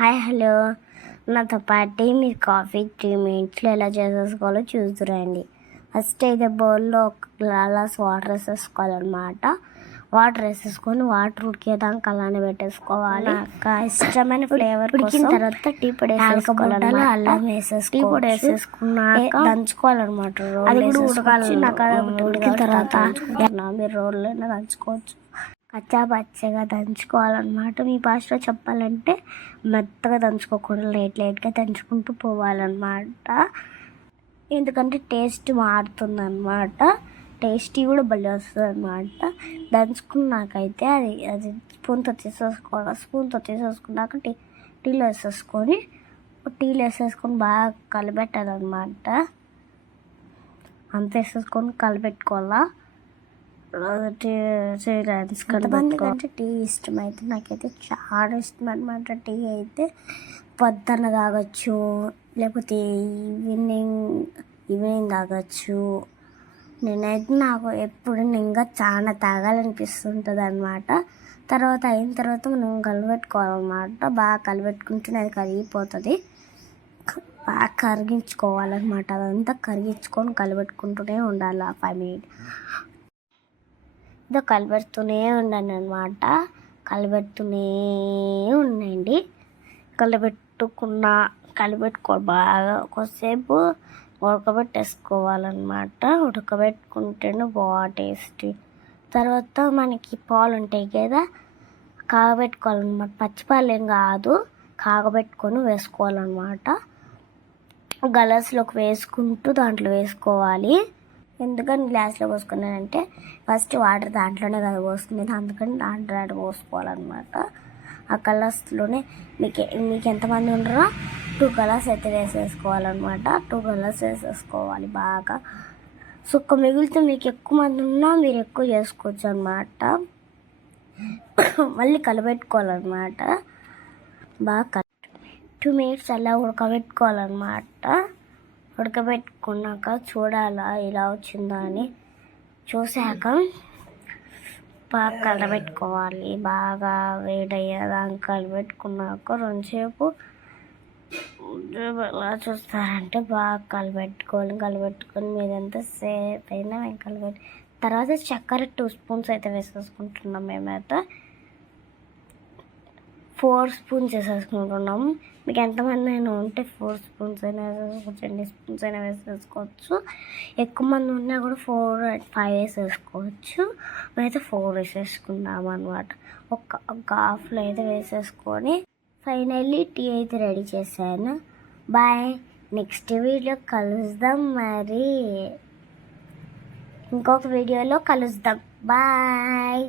Hi hello. నాతో పాటు మీరు కాఫీ త్రీ మినిట్స్లో ఎలా చేసేసుకోవాలో చూస్తురండి ఫస్ట్ అయితే బౌల్లో ఒక గ్లాస్ వాటర్ వేసేసుకోవాలన్నమాట. వాటర్ వేసేసుకొని వాటర్ ఉడికేదాకా అలానే పెట్టేసుకోవాలి. ఇష్టమైన ఫ్లేవర్ ఉడికిన తర్వాత టీ పొడి వేసేసుకోవాలి అల్లం వేసేసుకో టీ పొడి వేసేసుకున్నాక దంచుకోవాలన్నమాట అది కూడా ఉడకాలి ఉడికిన తర్వాత మీరు రోడ్లోనే దంచుకోవచ్చు. కచ్చాపచ్చగా దంచుకోవాలన్నమాట. మీ భాషలో చెప్పాలంటే మెత్తగా దంచుకోకూడదు. లేట్ లేట్గా దంచుకుంటూ పోవాలన్నమాట. ఎందుకంటే టేస్ట్ మారుతుంది అనమాట టేస్టీ కూడా భలే వస్తుంది అనమాట దంచుకున్నాకైతే అది అది స్పూన్తో తీసేసుకోవాలి. స్పూన్తో తీసేసుకున్నాక టీ టీలో వేసేసుకొని టీలో వేసేసుకొని బాగా కలిపెట్టాలన్నమాట అంత వేసేసుకొని కలిపెట్టుకోవాలా అంటే టీ ఇష్టం అయితే నాకైతే చాలా ఇష్టం అనమాట టీ అయితే పొద్దున్న తాగొచ్చు లేకపోతే ఈవినింగ్ ఈవినింగ్ తాగొచ్చు. నేనైతే నాకు ఎప్పుడు ఇంకా చాలా తాగాలనిపిస్తుంటుంది అనమాట తర్వాత అయిన తర్వాత మనం కలిపెట్టుకోవాలన్నమాట బాగా కలిపెట్టుకుంటేనే అది కరిగిపోతుంది. బాగా కరిగించుకోవాలన్నమాట. అదంతా కరిగించుకొని కలిపెట్టుకుంటూనే ఉండాలి ఆ ఫైవ్ మినిట్ ఇదో కలబెడుతూనే ఉన్నాను అనమాట కలబెడుతూనే ఉండండి కలబెట్టుకున్న కలబెట్టుకో బాగా కొద్దిసేపు ఉడకబెట్టేసుకోవాలన్నమాట. ఉడకబెట్టుకుంటేనే బాగా టేస్టీ. తర్వాత మనకి పాలు ఉంటాయి కదా కాగబెట్టుకోవాలన్నమాట. పచ్చిపాలు ఏం కాదు కాగబెట్టుకొని వేసుకోవాలన్నమాట. గలాస్లోకి వేసుకుంటూ దాంట్లో వేసుకోవాలి. ఎందుకని గ్లాస్లో పోసుకున్నానంటే ఫస్ట్ వాటర్ దాంట్లోనే కదా పోసుకునేది. అందుకని దాంట్లో దాంట్లో పోసుకోవాలన్నమాట. ఆ కలర్స్లోనే మీకు మీకు ఎంతమంది ఉండరో టూ కలర్స్ అయితే వేసేసుకోవాలన్నమాట. టూ కలర్స్ వేసేసుకోవాలి బాగా. సుక్క మిగిలితే మీకు ఎక్కువ మంది ఉన్నా మీరు ఎక్కువ చేసుకోవచ్చు అనమాట మళ్ళీ కలబెట్టుకోవాలన్నమాట. బాగా టూ మినిట్స్ అలా ఉడకబెట్టుకోవాలన్నమాట. ఉడకబెట్టుకున్నాక చూడాలా ఇలా వచ్చిందా అని చూశాక బాగా కలబెట్టుకోవాలి. బాగా వేడయ్యేదాకా కలబెట్టుకున్నాక రెండుసేపు ఎలా చూస్తారంటే బాగా కలబెట్టుకోవాలి. కలబెట్టుకొని మీదంతా సేఫ్ అయినా మేము కలబెట్టి తర్వాత చక్కెర టూ స్పూన్స్ అయితే వేసేసుకుంటున్నాం మేమైతే. ఫోర్ స్పూన్స్ వేసేసుకుంటున్నాం మీకు ఎంతమంది అయినా ఉంటే ఫోర్ స్పూన్స్ అయినా వేసేసుకోవచ్చు ఎన్ని స్పూన్స్ అయినా వేసేసుకోవచ్చు. ఎక్కువ మంది ఉన్నా కూడా ఫోర్ ఫైవ్ వేసేసుకోవచ్చు. మేమైతే ఫోర్ వేసేసుకున్నాం అనమాట ఒక ఒక హాఫ్లో అయితే వేసేసుకొని ఫైనల్లీ టీ అయితే రెడీ చేశాను. బాయ్. నెక్స్ట్ వీడియో కలుద్దాం మరి. ఇంకొక వీడియోలో కలుద్దాం. బాయ్.